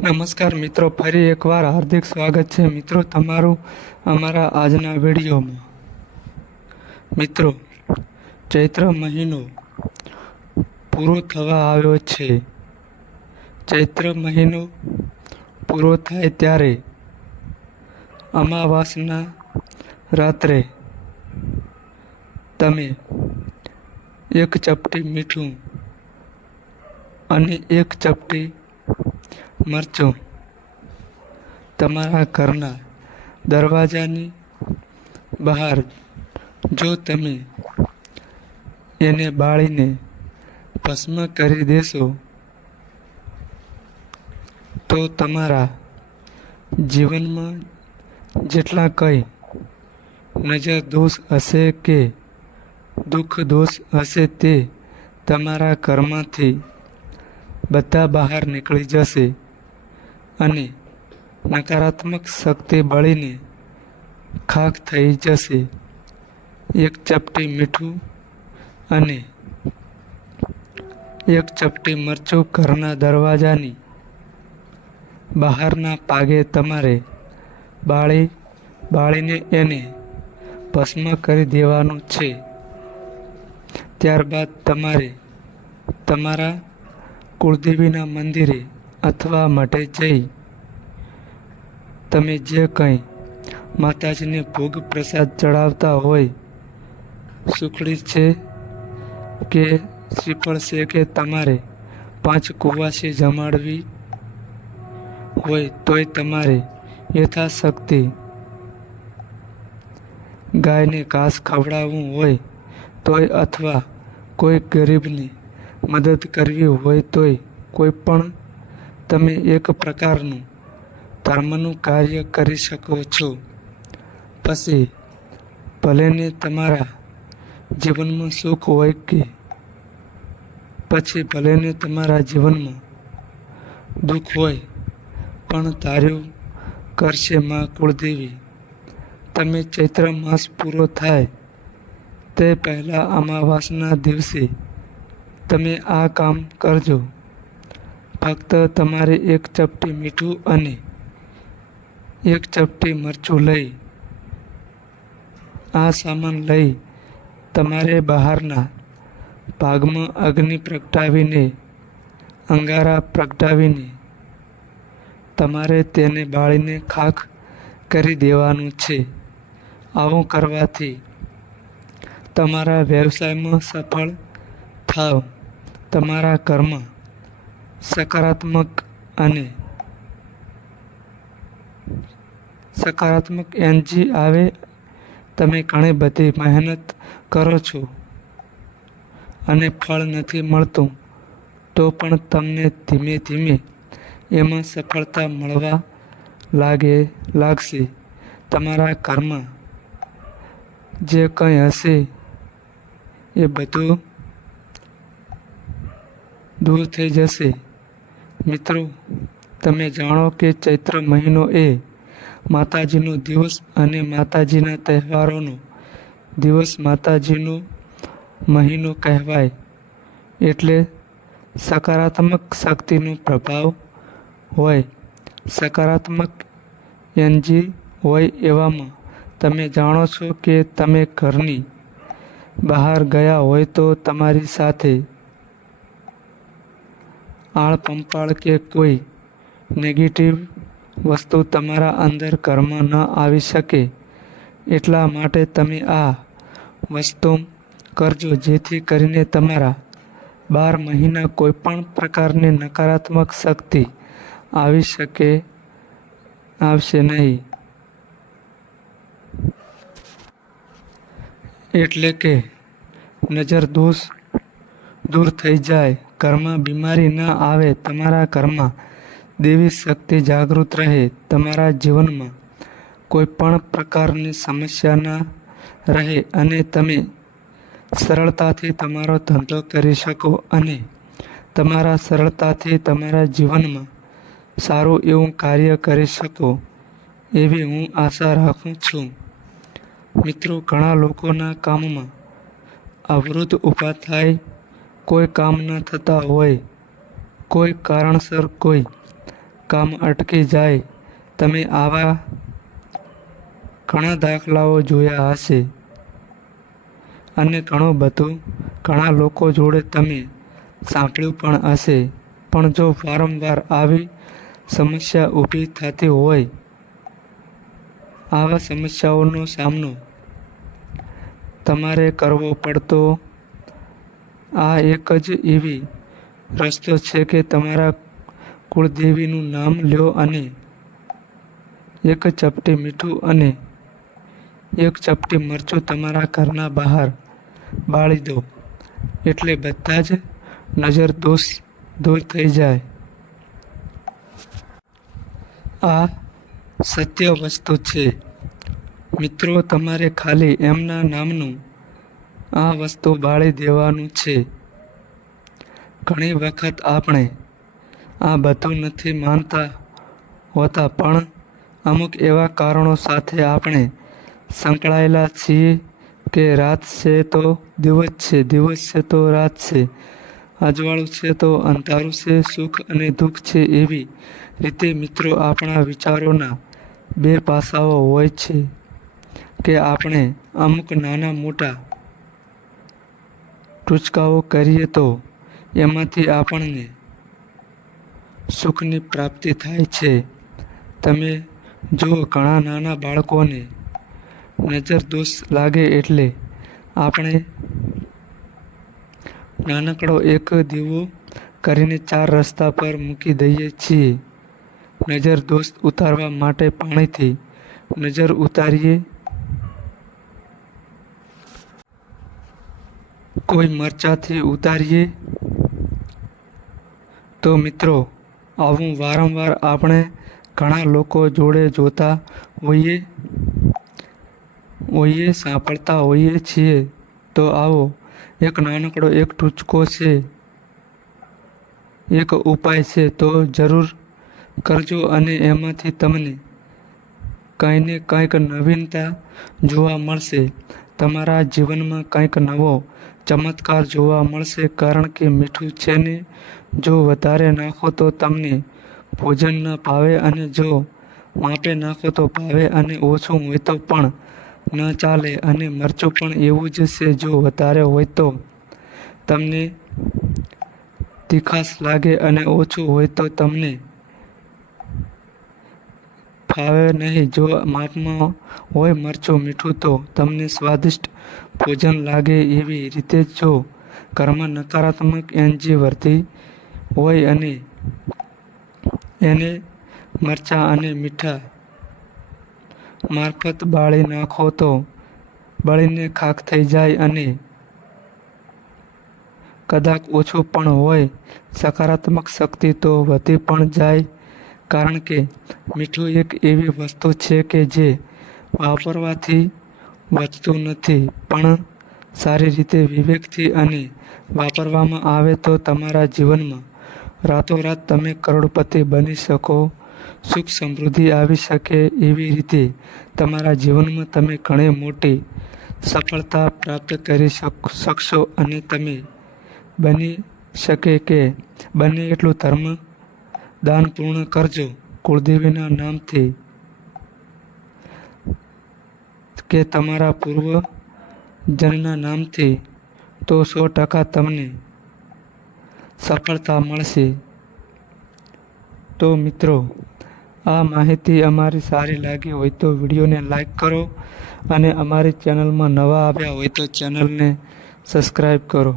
નમસ્કાર મિત્રો, ફરી એકવાર હાર્દિક સ્વાગત છે. મિત્રો, તમારું અમારા આજના વિડીયોમાં. મિત્રો, ચૈત્ર મહિનો પૂરો થવા આવ્યો છે. ચૈત્ર મહિનો પૂરો થાય ત્યારે અમાવાસના રાત્રે તમે એક ચપટી મીઠું અને એક ચપટી મરચું. તમારા ઘરના દરવાજાની બહાર જો તમે એને બાળીને ભસ્મ કરી દેશો, તો તમારા જીવનમાં જેટલા કંઈ નજર દોષ હશે કે દુઃખ દોષ હશે તે તમારા ઘરમાંથી બધા બહાર નીકળી જશે. અને નકારાત્મક શક્તિ બળીને ખાખ થઈ જશે. એક ચપટી મીઠું અને એક ચપટી મરચું ઘરના દરવાજાની બહારના પાગે તમારે બાળી, બાળીને એને ભસ્મ કરી દેવાનું છે. ત્યારબાદ તમારે તમારા કુળદેવીના મંદિરે અથવા મઠે જઈ તમે જે કંઈ માતાજીને ભોગ પ્રસાદ ચડાવતા હોય, સુખડી છે કે શ્રીફળ છે કે તમારે પાંચ કુવાસી જમાડવી હોય તોય તમારે યથાશક્તિ ગાયને ઘાસ ખવડાવવું હોય તોય અથવા કોઈ ગરીબની મદદ કરવી હોય તોય કોઈ પણ તમે એક પ્રકારનું ધર્મનું કાર્ય કરી શકો છો. પછી ભલેને તમારા જીવનમાં સુખ હોય કે, પછી ભલેને તમારા જીવનમાં દુઃખ હોય, પણ ધાર્યું કરશે માં કુળદેવી. તમે ચૈત્ર માસ પૂરો થાય, તે પહેલાં અમાવાસના દિવસે તમે આ કામ કરજો. ફક્ત તમારે એક ચપટી મીઠું અને એક ચપટી મરચું લઈ આ સામાન લઈ તમારે બહારના ભાગમાં અગ્નિ પ્રગટાવીને, અંગારા પ્રગટાવીને તમારે તેને બાળીને ખાખ કરી દેવાનું છે. આવું કરવાથી તમારા વ્યવસાયમાં સફળ થાવ. તમારા ઘરમાં સકારાત્મક અને સકારાત્મક એનર્જી આવે, તમે ઘણી બધી મહેનત કરો છો અને ફળ નથી મળતું, તો પણ તમને ધીમે ધીમે એમાં સફળતા મળવા લાગે, લાગશે. તમારા ઘરમાં જે કંઈ હશે એ બધું દૂર થઈ જશે. મિત્રો, તમે જાણો કે ચૈત્ર મહિનો એ માતાજીનો દિવસ અને માતાજીના તહેવારોનો દિવસ માતાજીનો મહિનો કહેવાય. એટલે સકારાત્મક શક્તિનો પ્રભાવ હોય. સકારાત્મક એનજી હોય એવામાં તમે જાણો છો કે તમે ઘરની બહાર ગયા હોય તો તમારી સાથે આળ પંપાળ કે કોઈ નેગેટિવ વસ્તુ તમારા અંદર ઘરમાં ન આવી શકે, એટલા માટે તમે આ વસ્તુ કરજો, જેથી કરીને તમારા બાર મહિના કોઈપણ પ્રકારની નકારાત્મક શક્તિ આવી શકે, આવશે નહીં. એટલે કે નજર દોષ દૂર થઈ જાય. ઘરમાં બીમારી ન આવે તમારા ઘરમાં દેવી શક્તિ જાગૃત રહે તમારા જીવનમાં. કોઈ પણ પ્રકારની સમસ્યા ન રહે અને તમે સરળતાથી તમારો ધંધો કરી શકો અને તમારા સરળતાથી તમારા જીવનમાં સારું એવું કાર્ય કરી શકો એવી હું આશા રાખું છું. મિત્રો, ઘણા લોકોના કામમાં અવરોધ ઊભા થાય કોઈ કામ ન થતા હોય, કોઈ કારણસર કોઈ કામ અટકી જાય, તમે આવા ઘણા દાખલાઓ જોયા હશે. અને ઘણું બધું, ઘણા લોકો જોડે તમે સાંભળ્યું પણ હશે. પણ જો વારંવાર આવી સમસ્યા ઊભી થતી હોય, આવા સમસ્યાઓનો સામનો તમારે કરવો પડતો આ એક જ એવી રસ્તો છે કે તમારા કુળદેવીનું નામ લ્યો અને એક ચપટી મીઠું અને એક ચપટી મરચું તમારા ઘરના બહાર બાળી દો. એટલે બધા જ નજર દોષ દૂર થઈ જાય. આ સત્ય વસ્તુ છે. મિત્રો, તમારે ખાલી એમના નામનું આ વસ્તુ બાળી દેવાનું છે. ઘણી વખત આપણે આ બધું નથી માનતા હોતા, પણ અમુક એવા કારણો સાથે આપણે સંકળાયેલા છીએ કે રાત છે તો દિવસ છે દિવસ છે તો રાત છે. અજવાળું છે તો અંધારું છે, સુખ અને દુઃખ છે એવી રીતે મિત્રો આપણા વિચારોના બે પાસાઓ હોય છે કે આપણે અમુક નાના મોટા ટૂચકાઓ કરીએ તો એમાંથી આપણને સુખની પ્રાપ્તિ થાય છે. તમે જો ઘણા નાના બાળકોને નજર દોષ લાગે એટલે આપણે નાનકડો એક દીવો કરીને ચાર રસ્તા પર મૂકી દઈએ છીએ. નજર દોષ ઉતારવા માટે પાણીથી નજર ઉતારીએ કોઈ મરચાથી ઉતારીએ? તો મિત્રો, આવું વારંવાર આપણે ઘણા લોકો જોડે જોતા હોઈએ હોઈએ, સાંભળતા હોઈએ છીએ. તો આવો, એક નાનકડો, એક ટૂચકો છે. એક ઉપાય છે, તો જરૂર કરજો અને એમાંથી તમને કંઈ ને કંઈક નવીનતા જોવા મળશે. તમારા જીવનમાં કંઈક નવો ચમત્કાર જોવા મળશે કારણ કે મીઠું છે ને? જો વધારે નાખો તો તમને ભોજન ન ભાવે અને જો માપે નાખો તો ભાવે અને ઓછું હોય તો પણ ન ચાલે અને મરચું પણ એવું જ છે જો વધારે હોય તો. તમને તીખાશ લાગે અને ઓછું હોય તો તમને ફાવે નહીં. જો માપમાં હોય મરચું મીઠું, તો તમને સ્વાદિષ્ટ ભોજન લાગે એવી રીતે જો ઘરમાં નકારાત્મક એનર્જી વધતી હોય અને એને મરચાં અને મીઠા મારફત બાળી નાખો, તો બળીને ખાખ થઈ જાય અને કદાચ ઓછું પણ હોય. સકારાત્મક શક્તિ તો વધી પણ જાય. કારણ કે મીઠું એક એવી વસ્તુ છે કે જે વાપરવાથી વધતું નથી, પણ સારી રીતે વિવેકથી અને વાપરવામાં આવે તો તમારા જીવનમાં રાતોરાત તમે કરોડપતિ બની શકો, સુખ સમૃદ્ધિ આવી શકે એવી રીતે તમારા જીવનમાં તમે ઘણી મોટી સફળતા પ્રાપ્ત કરી શક- શકશો અને તમે બની શકે કે બને એટલું ધર્મ દાન પૂર્ણ કરજો. કુળદેવીના નામથી કે તમારા પૂર્વ જનના નામથી તો સો ટકા તમને સફળતા મળશે. તો મિત્રો, આ માહિતી અમારી સારી લાગી હોય તો વિડીયોને લાઈક કરો અને અમારી ચેનલમાં નવા આવ્યા હોય તો ચેનલને સબસ્ક્રાઈબ કરો.